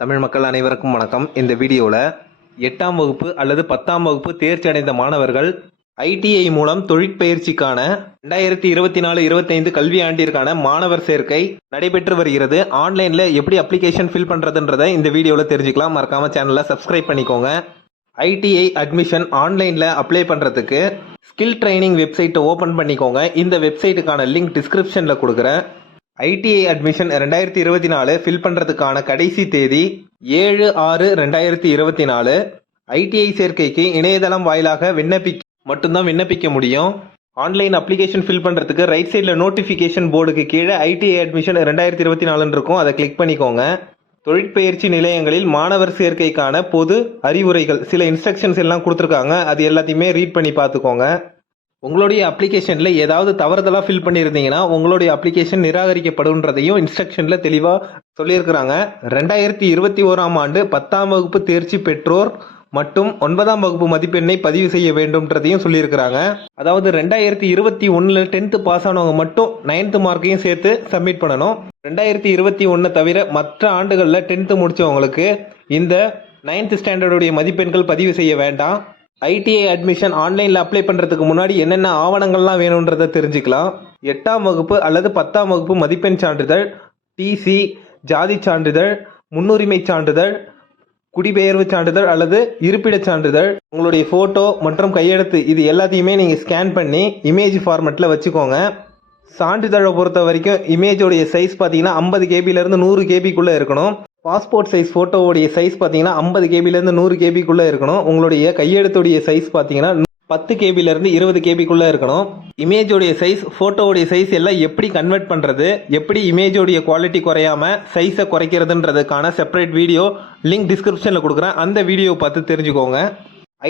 தமிழ் மக்கள் அனைவருக்கும் வணக்கம். இந்த வீடியோவில் எட்டாம் வகுப்பு அல்லது பத்தாம் வகுப்பு தேர்ச்சி அடைந்த மாணவர்கள் ஐடிஐ மூலம் தொழிற்பயிற்சிக்கான ரெண்டாயிரத்தி இருபத்தி நாலு இருபத்தைந்து கல்வி ஆண்டிற்கான மாணவர் சேர்க்கை நடைபெற்று வருகிறது. ஆன்லைனில் எப்படி அப்ளிகேஷன் ஃபில் பண்ணுறதுன்றதை இந்த வீடியோவில் தெரிஞ்சுக்கலாம். மறக்காம சேனலை சப்ஸ்கிரைப் பண்ணிக்கோங்க. ஐடிஐ அட்மிஷன் ஆன்லைனில் அப்ளை பண்ணுறதுக்கு ஸ்கில் ட்ரைனிங் வெப்சைட்டை ஓப்பன் பண்ணிக்கோங்க. இந்த வெப்சைட்டுக்கான லிங்க் டிஸ்கிரிப்ஷனில் கொடுக்குறேன். ஐடிஐ அட்மிஷன் ரெண்டாயிரத்தி இருபத்தி நாலு ஃபில் பண்ணுறதுக்கான கடைசி தேதி ஏழு ஆறு ரெண்டாயிரத்தி இருபத்தி நாலு. ஐடிஐ சேர்க்கைக்கு இணையதளம் வாயிலாக விண்ணப்பிக்க மட்டும்தான் விண்ணப்பிக்க முடியும். ஆன்லைன் அப்ளிகேஷன் ஃபில் பண்ணுறதுக்கு ரைட் சைடில் நோட்டிஃபிகேஷன் போர்டுக்கு கீழே ஐடிஐ அட்மிஷன் ரெண்டாயிரத்தி இருபத்தி நாலுன்னு இருக்கும். அதை கிளிக் பண்ணிக்கோங்க. தொழிற்பயிற்சி நிலையங்களில் மாணவர் சேர்க்கைக்கான பொது அறிவுரைகள் சில இன்ஸ்ட்ரக்ஷன்ஸ் எல்லாம் கொடுத்துருக்காங்க. அது எல்லாத்தையுமே ரீட் பண்ணி பார்த்துக்கோங்க. உங்களுடைய அப்ளிகேஷனில் ஏதாவது தவறுதலாக ஃபில் பண்ணியிருந்தீங்கன்னா உங்களுடைய அப்ளிகேஷன் நிராகரிக்கப்படுன்றதையும் இன்ஸ்ட்ரக்ஷனில் தெளிவாக சொல்லியிருக்கிறாங்க. ரெண்டாயிரத்தி இருபத்தி ஓராம் ஆண்டு பத்தாம் வகுப்பு தேர்ச்சி பெற்றோர் மற்றும் ஒன்பதாம் வகுப்பு மதிப்பெண்ணை பதிவு செய்ய வேண்டும்ன்றதையும் சொல்லியிருக்கிறாங்க. அதாவது ரெண்டாயிரத்தி இருபத்தி ஒன்றில் டென்த்து பாஸ் ஆனவங்க மட்டும் நைன்த்து மார்க்கையும் சேர்த்து சப்மிட் பண்ணணும். ரெண்டாயிரத்தி இருபத்தி ஒன்று தவிர மற்ற ஆண்டுகளில் டென்த்து முடித்தவங்களுக்கு இந்த நைன்த் ஸ்டாண்டர்டுடைய மதிப்பெண்கள் பதிவு செய்ய வேண்டாம். ஐடிஐ அட்மிஷன் ஆன்லைனில் அப்ளை பண்ணுறதுக்கு முன்னாடி என்னென்ன ஆவணங்கள்லாம் வேணுன்றதை தெரிஞ்சுக்கலாம். எட்டாம் வகுப்பு அல்லது பத்தாம் வகுப்பு மதிப்பெண் சான்றிதழ் டிசி ஜாதி சான்றிதழ் முன்னுரிமை சான்றிதழ் குடிபெயர்வு சான்றிதழ் அல்லது இருப்பிடச் சான்றிதழ். உங்களுடைய ஃபோட்டோ மற்றும் கையெழுத்து இது எல்லாத்தையுமே நீங்கள் ஸ்கேன் பண்ணி இமேஜ் ஃபார்மெட்டில் வச்சுக்கோங்க. சான்றிதழை பொறுத்த வரைக்கும் இமேஜோடைய சைஸ் பார்த்தீங்கன்னா ஐம்பது கேபிலேருந்து நூறு கேபிக்குள்ளே இருக்கணும். பாஸ்போர்ட் சைஸ் ஃபோட்டோவுடைய சைஸ் பார்த்தீங்கன்னா ஐம்பது கேபிலேருந்து நூறு கேபிக்குள்ளே இருக்கணும். உங்களுடைய கையெழுத்துடைய சைஸ் பார்த்தீங்கன்னா பத்து கேபிலேருந்து இருபது கேபிக்குள்ளே இருக்கணும். இமேஜோடைய சைஸ் ஃபோட்டோவுடைய சைஸ் எல்லாம் எப்படி கன்வெர்ட் பண்ணுறது எப்படி இமேஜோடைய குவாலிட்டி குறையாம சைஸை குறைக்கிறதுன்றதுக்கான செப்பரேட் வீடியோ லிங்க் டிஸ்கிரிப்ஷனில் கொடுக்குறேன். அந்த வீடியோ பார்த்து தெரிஞ்சுக்கோங்க.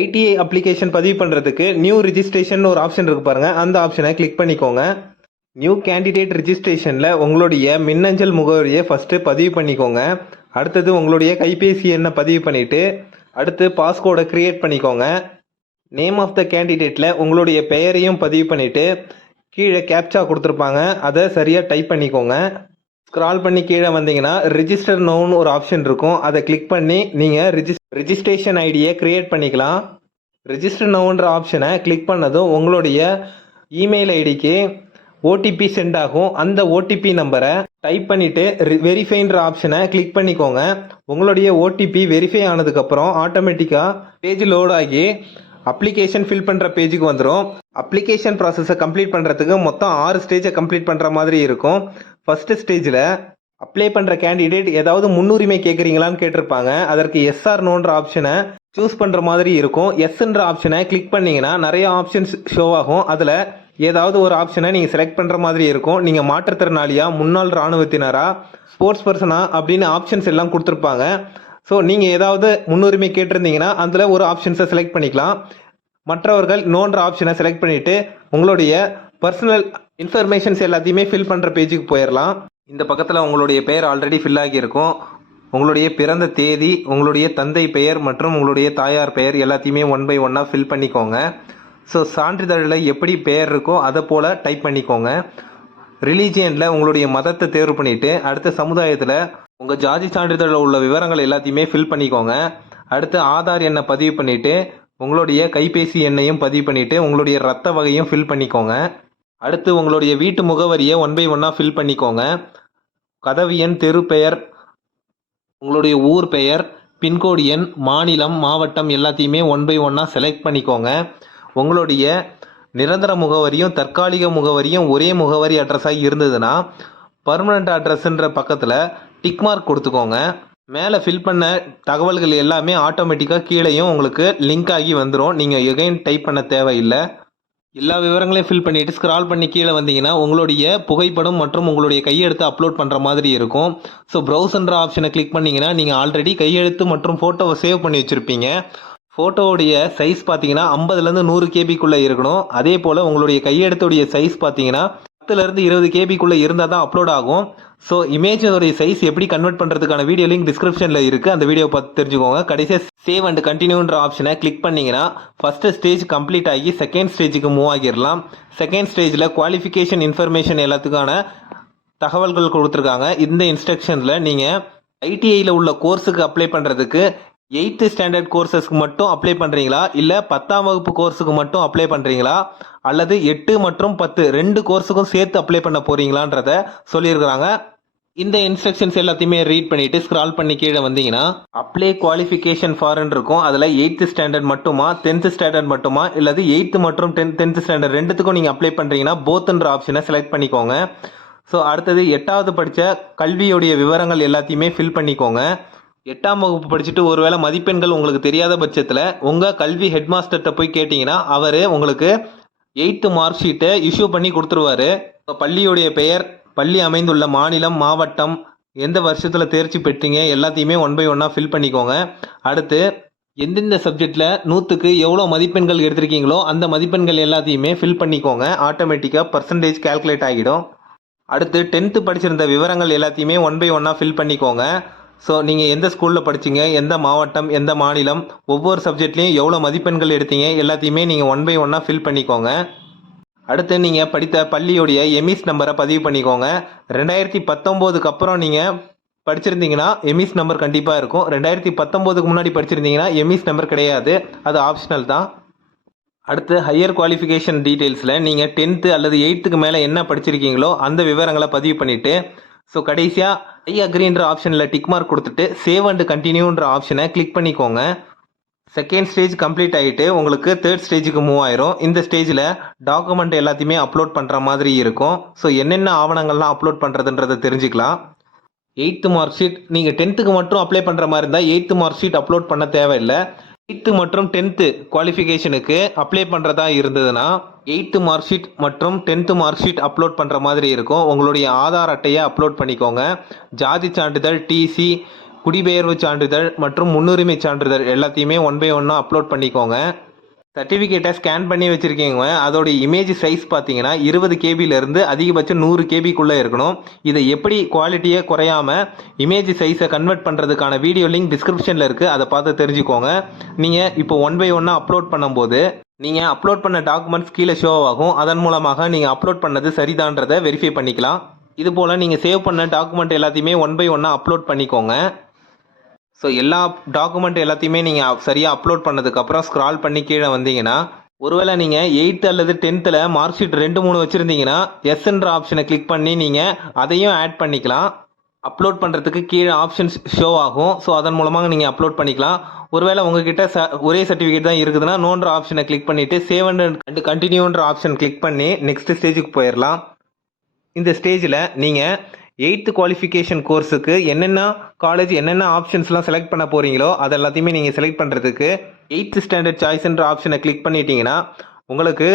ஐடிஐ அப்ளிகேஷன் பதிவு பண்ணுறதுக்கு நியூ ரிஜிஸ்ட்ரேஷன் ஒரு ஆப்ஷன் இருக்குது பாருங்கள் அந்த ஆப்ஷனை கிளிக் பண்ணிக்கோங்க. நியூ கேண்டிடேட் ரிஜிஸ்ட்ரேஷனில் உங்களுடைய மின்னஞ்சல் முகவரியை ஃபஸ்ட்டு பதிவு பண்ணிக்கோங்க. அடுத்தது உங்களுடைய கைபேசி எண்ணை பதிவு பண்ணிவிட்டு அடுத்து பாஸ்கோடை க்ரியேட் பண்ணிக்கோங்க. நேம் ஆஃப் த கேண்டிடேட்டில் உங்களுடைய பெயரையும் பதிவு பண்ணிவிட்டு கீழே கேப்சா கொடுத்துருப்பாங்க. அதை சரியாக டைப் பண்ணிக்கோங்க. ஸ்க்ரால் பண்ணி கீழே வந்தீங்கன்னா ரிஜிஸ்டர் நோன்னு ஒரு ஆப்ஷன் இருக்கும். அதை கிளிக் பண்ணி நீங்கள் ரிஜிஸ் ரிஜிஸ்ட்ரேஷன் ஐடியை க்ரியேட் பண்ணிக்கலாம். ரிஜிஸ்டர் நோன்ற ஆப்ஷனை கிளிக் பண்ணதும் உங்களுடைய இமெயில் ஐடிக்கு ஓடிபி சென்ட் ஆகும். அந்த ஓடிபி நம்பரை டைப் பண்ணிட்டு வெரிஃபைன்ற ஆப்ஷனை கிளிக் பண்ணிக்கோங்க. உங்களுடைய ஓடிபி வெரிஃபை ஆனதுக்கப்புறம் ஆட்டோமேட்டிக்காக பேஜ் லோட் ஆகி அப்ளிகேஷன் ஃபில் பண்ணுற பேஜுக்கு வந்துடும் அப்ளிகேஷன் ப்ராசஸை கம்ப்ளீட் பண்ணுறதுக்கு மொத்தம் ஆறு ஸ்டேஜை கம்ப்ளீட் பண்ணுற மாதிரி இருக்கும். ஃபஸ்ட்டு ஸ்டேஜில் அப்ளை பண்ணுற கேண்டிடேட் ஏதாவது முன்னுரிமை கேட்குறீங்களான்னு கேட்டிருப்பாங்க. அதற்கு எஸ்ஆர் நோன்ற ஆப்ஷனை சூஸ் பண்ணுற மாதிரி இருக்கும். எஸ்ன்ற ஆப்ஷனை கிளிக் பண்ணிங்கன்னா நிறைய ஆப்ஷன்ஸ் ஷோ ஆகும். அதில் ஏதாவது ஒரு ஆப்ஷனை நீங்கள் செலக்ட் பண்ணுற மாதிரி இருக்கும். நீங்கள் மாற்றுத்திறனாளியா முன்னாள் இராணுவத்தினரா ஸ்போர்ட்ஸ் பர்சனா அப்படின்னு ஆப்ஷன்ஸ் எல்லாம் கொடுத்துருப்பாங்க. ஸோ நீங்கள் ஏதாவது முன்னுரிமை கேட்டிருந்தீங்கன்னா அதில் ஒரு ஆப்ஷன்ஸை செலக்ட் பண்ணிக்கலாம். மற்றவர்கள் நோன்ற ஆப்ஷனை செலக்ட் பண்ணிவிட்டு உங்களுடைய பர்சனல் இன்ஃபர்மேஷன்ஸ் எல்லாத்தையுமே ஃபில் பண்ணுற பேஜுக்கு போயிடலாம் இந்த பக்கத்தில் உங்களுடைய பெயர் ஆல்ரெடி ஃபில் ஆகியிருக்கும். உங்களுடைய பிறந்த தேதி உங்களுடைய தந்தை பெயர் மற்றும் உங்களுடைய தாயார் பெயர் எல்லாத்தையுமே ஒன் பை ஒன்னாக ஃபில் பண்ணிக்கோங்க. ஸோ சான்றிதழில் எப்படி பெயர் இருக்கோ அதை போல் டைப் பண்ணிக்கோங்க. ரிலீஜியனில் உங்களுடைய மதத்தை தேர்வு பண்ணிவிட்டு அடுத்த சமுதாயத்தில் உங்கள் ஜாதி சான்றிதழில் உள்ள விவரங்கள் எல்லாத்தையுமே ஃபில் பண்ணிக்கோங்க. அடுத்து ஆதார் எண்ணை பதிவு பண்ணிவிட்டு உங்களுடைய கைபேசி எண்ணையும் பதிவு பண்ணிவிட்டு உங்களுடைய ரத்த வகையும் ஃபில் பண்ணிக்கோங்க. அடுத்து உங்களுடைய வீட்டு முகவரியை ஒன் பை ஒன்னாக ஃபில் பண்ணிக்கோங்க. கதவு எண் தெரு பெயர் உங்களுடைய ஊர் பெயர் பின்கோடு எண் மாநிலம் மாவட்டம் எல்லாத்தையுமே ஒன் பை ஒன்னாக செலக்ட் பண்ணிக்கோங்க. உங்களுடைய நிரந்தர முகவரியும் தற்காலிக முகவரியும் ஒரே முகவரி அட்ரஸாக இருந்ததுன்னா பர்மனண்ட் அட்ரஸ்ன்ற பக்கத்தில் டிக் மார்க் கொடுத்துக்கோங்க. மேலே ஃபில் பண்ண தகவல்கள் எல்லாமே ஆட்டோமேட்டிக்காக கீழேயும் உங்களுக்கு லிங்க் ஆகி வந்துடும் நீங்கள் எகைன் டைப் பண்ண தேவையில்லை. எல்லா விவரங்களையும் ஃபில் பண்ணிவிட்டு ஸ்க்ரால் பண்ணி கீழே வந்தீங்கன்னா உங்களுடைய புகைப்படம் மற்றும் உங்களுடைய கையெழுத்து அப்லோட் பண்ணுற மாதிரி இருக்கும். ஸோ ப்ரௌசன்ற ஆப்ஷனை கிளிக் பண்ணிங்கன்னா நீங்கள் ஆல்ரெடி கையெழுத்து மற்றும் ஃபோட்டோவை சேவ் பண்ணி வச்சுருப்பீங்க. ஃபோட்டோவுடைய சைஸ் பார்த்தீங்கன்னா ஐம்பதுலேருந்து நூறு கேபிக்குள்ளே இருக்கணும். அதே போல் உங்களுடைய கையெழுத்துடைய சைஸ் பார்த்தீங்கன்னா பத்துலேருந்து இருபது கேபிக்குள்ளே இருந்தால் தான் அப்லோட் ஆகும். ஸோ இமேஜினுடைய சைஸ் எப்படி கன்வெர்ட் பண்ணுறதுக்கான வீடியோ லிங்க் டிஸ்கிரிப்ஷனில் இருக்குது அந்த வீடியோ பார்த்து தெரிஞ்சுக்கோங்க. கடைசியாக சேவ் அண்ட் கண்டினியூன்ற ஆப்ஷனை கிளிக் பண்ணிங்கன்னா ஃபஸ்ட்டு ஸ்டேஜ் கம்ப்ளீட் ஆகி செகண்ட் ஸ்டேஜுக்கு மூவ் ஆகிடலாம். செகண்ட் ஸ்டேஜில் குவாலிஃபிகேஷன் இன்ஃபர்மேஷன் எல்லாத்துக்கான தகவல்கள் கொடுத்துருக்காங்க. இந்த இன்ஸ்ட்ரக்ஷனில் நீங்கள் ஐடிஐயில் உள்ள கோர்ஸுக்கு அப்ளை பண்ணுறதுக்கு எயித்து ஸ்டாண்டர்ட் கோர்சஸ்க்கு மட்டும் அப்ளை பண்ணுறீங்களா இல்லை பத்தாம் வகுப்பு கோர்ஸுக்கு மட்டும் அப்ளை பண்ணுறீங்களா அல்லது எட்டு மற்றும் பத்து ரெண்டு கோர்ஸுக்கும் சேர்த்து அப்ளை பண்ண போகிறீங்களான்றத சொல்லியிருக்கிறாங்க. இந்த இன்ஸ்ட்ரக்ஷன்ஸ் எல்லாத்தையுமே ரீட் பண்ணிட்டு ஸ்க்ரால் பண்ணி கீழே வந்தீங்கன்னா அப்ளை குவாலிஃபிகேஷன் ஃபாரின் இருக்கும். அதில் எயித்து ஸ்டாண்டர்ட் மட்டுமா டென்த்து ஸ்டாண்டர்ட் மட்டுமா இல்லது எயித்து மற்றும் டென்த் டென்த்து ஸ்டாண்டர்ட் ரெண்டுத்துக்கும் நீங்கள் அப்ளை பண்ணுறீங்கன்னா போத்துன்ற ஆப்ஷனை செலக்ட் பண்ணிக்கோங்க. ஸோ அடுத்தது எட்டாவது படித்த கல்வியுடைய விவரங்கள் எல்லாத்தையுமே ஃபில் பண்ணிக்கோங்க. எட்டாம் வகுப்பு படிச்சுட்டு ஒருவேளை மதிப்பெண்கள் உங்களுக்கு தெரியாத பட்சத்தில் உங்கள் கல்வி ஹெட்மாஸ்டர்கிட்ட போய் கேட்டிங்கன்னா அவர் உங்களுக்கு எயித்து மார்க் ஷீட்டை இஷ்யூ பண்ணி கொடுத்துருவாரு. உங்க பள்ளியுடைய பெயர் பள்ளி அமைந்துள்ள மாநிலம் மாவட்டம் எந்த வருஷத்தில் தேர்ச்சி பெற்றீங்க எல்லாத்தையுமே ஒன் பை ஒன்னாக ஃபில் பண்ணிக்கோங்க. அடுத்து எந்தெந்த சப்ஜெக்டில் நூற்றுக்கு எவ்வளோ மதிப்பெண்கள் எடுத்திருக்கீங்களோ அந்த மதிப்பெண்கள் எல்லாத்தையுமே ஃபில் பண்ணிக்கோங்க. ஆட்டோமேட்டிக்காக பர்சன்டேஜ் கால்குலேட் ஆகிடும். அடுத்து டென்த்து படிச்சிருந்த விவரங்கள் எல்லாத்தையுமே ஒன் பை ஒன்னாக ஃபில் பண்ணிக்கோங்க. ஸோ நீங்கள் எந்த ஸ்கூலில் படிச்சிங்க எந்த மாவட்டம் எந்த மாநிலம் ஒவ்வொரு சப்ஜெக்ட்லேயும் எவ்வளோ மதிப்பெண்கள் எடுத்தீங்க எல்லாத்தையுமே நீங்கள் ஒன் பை ஒன்னாக ஃபில் பண்ணிக்கோங்க. அடுத்து நீங்கள் படித்த பள்ளியுடைய எமிஸ் நம்பரை பதிவு பண்ணிக்கோங்க. ரெண்டாயிரத்தி பத்தொம்போதுக்கு அப்புறம் நீங்கள் படிச்சிருந்தீங்கன்னா எமிஸ் நம்பர் கண்டிப்பாக இருக்கும். ரெண்டாயிரத்தி பத்தொம்போதுக்கு முன்னாடி படிச்சிருந்தீங்கன்னா எமிஸ் நம்பர் கிடையாது. அது ஆப்ஷனல் தான். அடுத்து ஹையர் குவாலிஃபிகேஷன் டீட்டெயில்ஸில் நீங்கள் டென்த்து அல்லது எயித்துக்கு மேலே என்ன படிச்சிருக்கீங்களோ அந்த விவரங்களை பதிவு பண்ணிவிட்டு ஸோ கடைசியாக ஐ அக்ரின்ற ஆப்ஷனில் டிக் மார்க் கொடுத்துட்டு சேவ் அண்ட் கண்டினியூன்ற ஆப்ஷனை கிளிக் பண்ணிக்கோங்க. செகண்ட் ஸ்டேஜ் கம்ப்ளீட் ஆகிட்டு உங்களுக்கு தேர்ட் ஸ்டேஜுக்கு மூவ் ஆயிரும். இந்த ஸ்டேஜில் டாக்குமெண்ட் எல்லாத்தையுமே அப்லோட் பண்ணுற மாதிரி இருக்கும். ஸோ என்னென்ன ஆவணங்கள்லாம் அப்லோட் பண்ணுறதுன்றதை தெரிஞ்சுக்கலாம். எயித்து மார்க் ஷீட் நீங்கள் டென்த்துக்கு மட்டும் அப்ளை பண்ணுற மாதிரி இருந்தால் எயித்து மார்க் ஷீட் அப்லோட் பண்ண தேவையில்லை. எயித்து மற்றும் டென்த்து குவாலிஃபிகேஷனுக்கு அப்ளை பண்ணுறதா இருந்ததுன்னா எயித்து மார்க் ஷீட் மற்றும் டென்த்து மார்க் ஷீட் அப்லோட் பண்ணுற மாதிரி இருக்கும். உங்களுடைய ஆதார் அட்டையை அப்லோட் பண்ணிக்கோங்க. ஜாதி சான்றிதழ் டிசி குடிபெயர்வு சான்றிதழ் மற்றும் முன்னுரிமை சான்றிதழ் எல்லாத்தையுமே ஒன் பை ஒன்னாக அப்லோட் பண்ணிக்கோங்க. சர்டிஃபிகேட்டை ஸ்கேன் பண்ணி வச்சுருக்கீங்க. அதோட இமேஜ் சைஸ் பார்த்தீங்கன்னா இருபது கேபிலேருந்து அதிகபட்சம் நூறு கேபிக்குள்ளே இருக்கணும். இதை எப்படி குவாலிட்டியை குறையாம இமேஜ் சைஸை கன்வெர்ட் பண்ணுறதுக்கான வீடியோ லிங்க் டிஸ்கிரிப்ஷனில் இருக்குது அதை பார்த்து தெரிஞ்சுக்கோங்க. நீங்கள் இப்போ ஒன் பை ஒன்னாக அப்லோட் பண்ணும்போது நீங்கள் அப்லோட் பண்ண டாக்குமெண்ட்ஸ் கீழே ஷோ ஆகும். அதன் மூலமாக நீங்கள் அப்லோட் பண்ணது சரிதான்றதை வெரிஃபை பண்ணிக்கலாம். இது போல் நீங்கள் சேவ் பண்ண டாக்குமெண்ட் எல்லாத்தையுமே ஒன் பை ஒன்னாக அப்லோட் பண்ணிக்கோங்க. ஸோ எல்லா டாக்குமெண்ட் எல்லாத்தையுமே நீங்கள் சரியாக அப்லோட் பண்ணதுக்கப்புறம் ஸ்க்ரால் பண்ணி கீழே வந்தீங்கன்னா ஒருவேளை நீங்கள் எயித்து அல்லது டென்த்தில் மார்க் ஷீட் ரெண்டு மூணு வச்சுருந்தீங்கன்னா எஸ்ன்ற ஆப்ஷனை கிளிக் பண்ணி நீங்கள் அதையும் ஆட் பண்ணிக்கலாம். அப்லோட் பண்ணுறதுக்கு கீழே ஆப்ஷன்ஸ் ஷோ ஆகும். ஸோ அதன் மூலமாக நீங்கள் அப்லோட் பண்ணிக்கலாம். ஒருவேளை உங்ககிட்ட ச ஒரே சர்டிஃபிகேட் தான் இருக்குதுன்னா நோன்ற ஆப்ஷனை கிளிக் பண்ணிவிட்டு சேவ் அண்ட் கண்டினியூன்ற ஆப்ஷன் கிளிக் பண்ணி நெக்ஸ்ட் ஸ்டேஜுக்கு போயிடலாம் இந்த ஸ்டேஜில் நீங்கள் எயித்து குவாலிஃபிகேஷன் கோர்ஸுக்கு என்னென்ன காலேஜ் என்னென்ன ஆப்ஷன்ஸ்லாம் செலக்ட் பண்ண போகிறீங்களோ அது எல்லாத்தையுமே நீங்கள் செலக்ட் பண்ணுறதுக்கு எயித்து ஸ்டாண்டர்ட் சாய்ஸ்ன்ற ஆப்ஷனை கிளிக் பண்ணிட்டீங்கன்னா உங்களுக்கு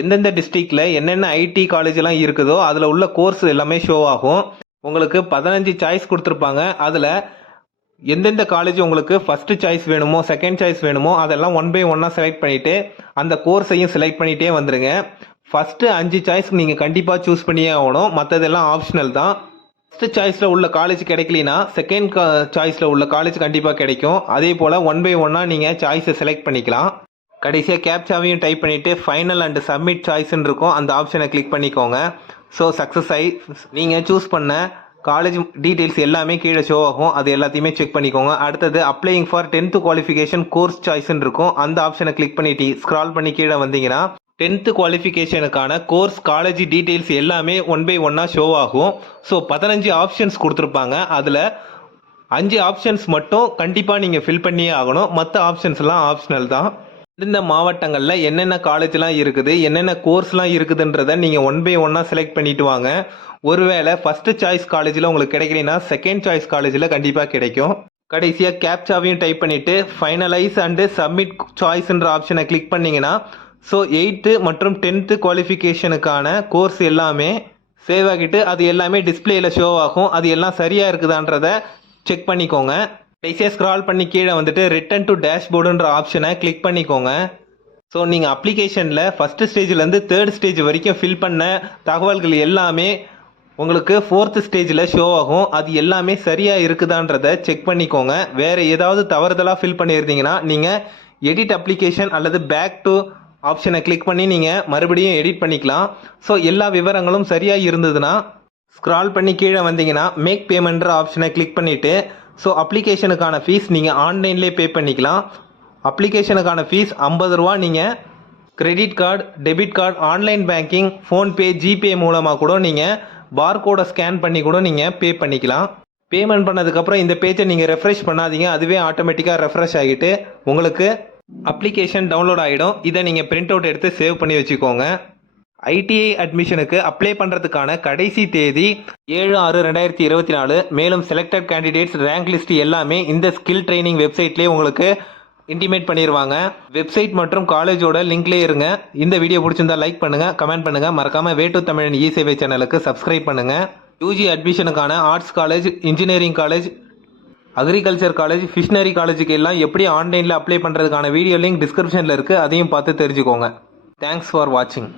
எந்தெந்த டிஸ்ட்ரிக்டில் என்னென்ன ஐடி காலேஜ்லாம் இருக்குதோ அதில் உள்ள கோர்ஸ் எல்லாமே ஷோ ஆகும். உங்களுக்கு பதினஞ்சு சாய்ஸ் கொடுத்துருப்பாங்க. அதில் எந்தெந்த காலேஜ் உங்களுக்கு ஃபஸ்ட்டு சாய்ஸ் வேணுமோ செகண்ட் சாய்ஸ் வேணுமோ அதெல்லாம் ஒன் பை ஒன்னாக செலக்ட் பண்ணிவிட்டு அந்த கோர்ஸையும் செலக்ட் பண்ணிகிட்டே வந்துடுங்க ஃபஸ்ட்டு அஞ்சு சாய்ஸ் நீங்கள் கண்டிப்பாக சூஸ் பண்ணியே ஆகணும். மற்றதெல்லாம் ஆப்ஷனல் தான். ஃபஸ்ட்டு சாய்ஸில் உள்ள காலேஜ் கிடைக்கலனா செகண்ட் சாய்ஸில் உள்ள காலேஜ் கண்டிப்பாக கிடைக்கும். அதே போல் ஒன் பை ஒன்னாக நீங்கள் சாய்ஸை செலக்ட் பண்ணிக்கலாம். கடைசியாக கேப்சாவையும் டைப் பண்ணிவிட்டு ஃபைனல் அண்டு சப்மிட் சாய்ஸ்ன்னு இருக்கும். அந்த ஆப்ஷனை கிளிக் பண்ணிக்கோங்க. ஸோ சக்ஸஸ் ஆகி நீங்கள் சூஸ் பண்ண காலேஜ் டீட்டெயில்ஸ் எல்லாமே கீழே ஷோ ஆகும். அது எல்லாத்தையுமே செக் பண்ணிக்கோங்க. அடுத்தது applying for tenth qualification course சாய்ஸ்ன்னு இருக்கும். அந்த ஆப்ஷனை கிளிக் பண்ணிட்டு ஸ்க்ரால் பண்ணி கீழே வந்தீங்கன்னா டென்த்து குவாலிஃபிகேஷனுக்கான கோர்ஸ் காலேஜ் டீட்டெயில்ஸ் எல்லாமே ஒன் பை ஒன்னாக ஷோ ஆகும். ஸோ பதினஞ்சு ஆப்ஷன்ஸ் கொடுத்துருப்பாங்க. அதில் அஞ்சு ஆப்ஷன்ஸ் மட்டும் கண்டிப்பாக நீங்கள் ஃபில் பண்ணியே ஆகணும். மற்ற ஆப்ஷன்ஸ்லாம் ஆப்ஷனல் தான். இந்த மாவட்டங்களில் என்னென்ன காலேஜ்லாம் இருக்குது என்னென்ன கோர்ஸ்லாம் இருக்குதுன்றதை நீங்கள் ஒன் பை ஒன்னாக செலக்ட் பண்ணிட்டு வாங்க. ஒருவேளை ஃபஸ்ட்டு சாய்ஸ் காலேஜில் உங்களுக்கு கிடைக்கலனா செகண்ட் சாய்ஸ் காலேஜில் கண்டிப்பாக கிடைக்கும். கடைசியாக கேப்சாவையும் டைப் பண்ணிவிட்டு ஃபைனலைஸ் அண்டு சப்மிட் சாய்ஸ்ன்ற ஆப்ஷனை கிளிக் பண்ணிங்கன்னா ஸோ எயித்து மற்றும் டென்த்து குவாலிஃபிகேஷனுக்கான கோர்ஸ் எல்லாமே சேவ் ஆகிட்டு அது எல்லாமே டிஸ்பிளேயில் ஷோ ஆகும். அது எல்லாம் சரியாக இருக்குதான்றத செக் பண்ணிக்கோங்க. கடைசியாக ஸ்க்ரால் பண்ணி கீழே வந்துட்டு ரிட்டன் டு டேஷ்போர்டுன்ற ஆப்ஷனை கிளிக் பண்ணிக்கோங்க. ஸோ நீங்கள் அப்ளிகேஷனில் ஃபஸ்ட்டு ஸ்டேஜ்லேருந்து தேர்ட் ஸ்டேஜ் வரைக்கும் ஃபில் பண்ண தகவல்கள் எல்லாமே உங்களுக்கு ஃபோர்த்து ஸ்டேஜில் ஷோ ஆகும். அது எல்லாமே சரியாக இருக்குதான்றத செக் பண்ணிக்கோங்க. வேறு ஏதாவது தவறுதலாக ஃபில் பண்ணியிருந்தீங்கன்னா நீங்கள் எடிட் அப்ளிகேஷன் அல்லது பேக் டு ஆப்ஷனை கிளிக் பண்ணி நீங்கள் மறுபடியும் எடிட் பண்ணிக்கலாம். ஸோ எல்லா விவரங்களும் சரியாக இருந்ததுன்னா ஸ்க்ரால் பண்ணி கீழே வந்தீங்கன்னா மேக் பேமெண்ட்ற ஆப்ஷனை கிளிக் பண்ணிவிட்டு ஸோ அப்ளிகேஷனுக்கான ஃபீஸ் நீங்கள் ஆன்லைன்லேயே பே பண்ணிக்கலாம். அப்ளிகேஷனுக்கான ஃபீஸ் ஐம்பது ரூபா நீங்கள் credit card debit card online banking PhonePe GPay மூலமாக கூட நீங்கள் பார்கோடை ஸ்கேன் பண்ணி கூட நீங்கள் பே பண்ணிக்கலாம். பேமெண்ட் பண்ணதுக்கப்புறம் இந்த பேஜை நீங்கள் ரெஃப்ரெஷ் பண்ணாதீங்க. அதுவே ஆட்டோமேட்டிக்காக ரெஃப்ரெஷ் ஆகிட்டு உங்களுக்கு அப்ளிகேஷன் டவுன்லோட் ஆகிடும் இதை நீங்கள் பிரிண்ட் அவுட் எடுத்து சேவ் பண்ணி வச்சுக்கோங்க. ஐடிஐ அட்மிஷனுக்கு அப்ளை பண்ணுறதுக்கான கடைசி தேதி ஏழு ஆறு ரெண்டாயிரத்தி இருபத்தி நாலு. மேலும் செலக்டட் கேண்டிடேட்ஸ் ரேங்க் லிஸ்ட் எல்லாமே இந்த ஸ்கில் ட்ரைனிங் வெப்சைட்லேயே உங்களுக்கு இன்டிமேட் பண்ணிடுவாங்க வெப்சைட் மற்றும் காலேஜோட லிங்க்லேயே இருங்க. இந்த வீடியோ பிடிச்சிருந்தா லைக் பண்ணுங்க கமெண்ட் பண்ணுங்கள் மறக்காமல் வேட்டு தமிழன் இ சேவை சேனலுக்கு சப்ஸ்கிரைப் பண்ணுங்கள் UG அட்மிஷனுக்கான arts college engineering college agriculture college fishery காலேஜுக்கு எல்லாம் எப்படி ஆன்லைனில் அப்ளை பண்ணுறதுக்கான வீடியோ லிங்க் டிஸ்கிரிப்ஷனில் இருக்குது அதையும் பார்த்து தெரிஞ்சுக்கோங்க. தேங்க்ஸ் ஃபார் வாட்சிங்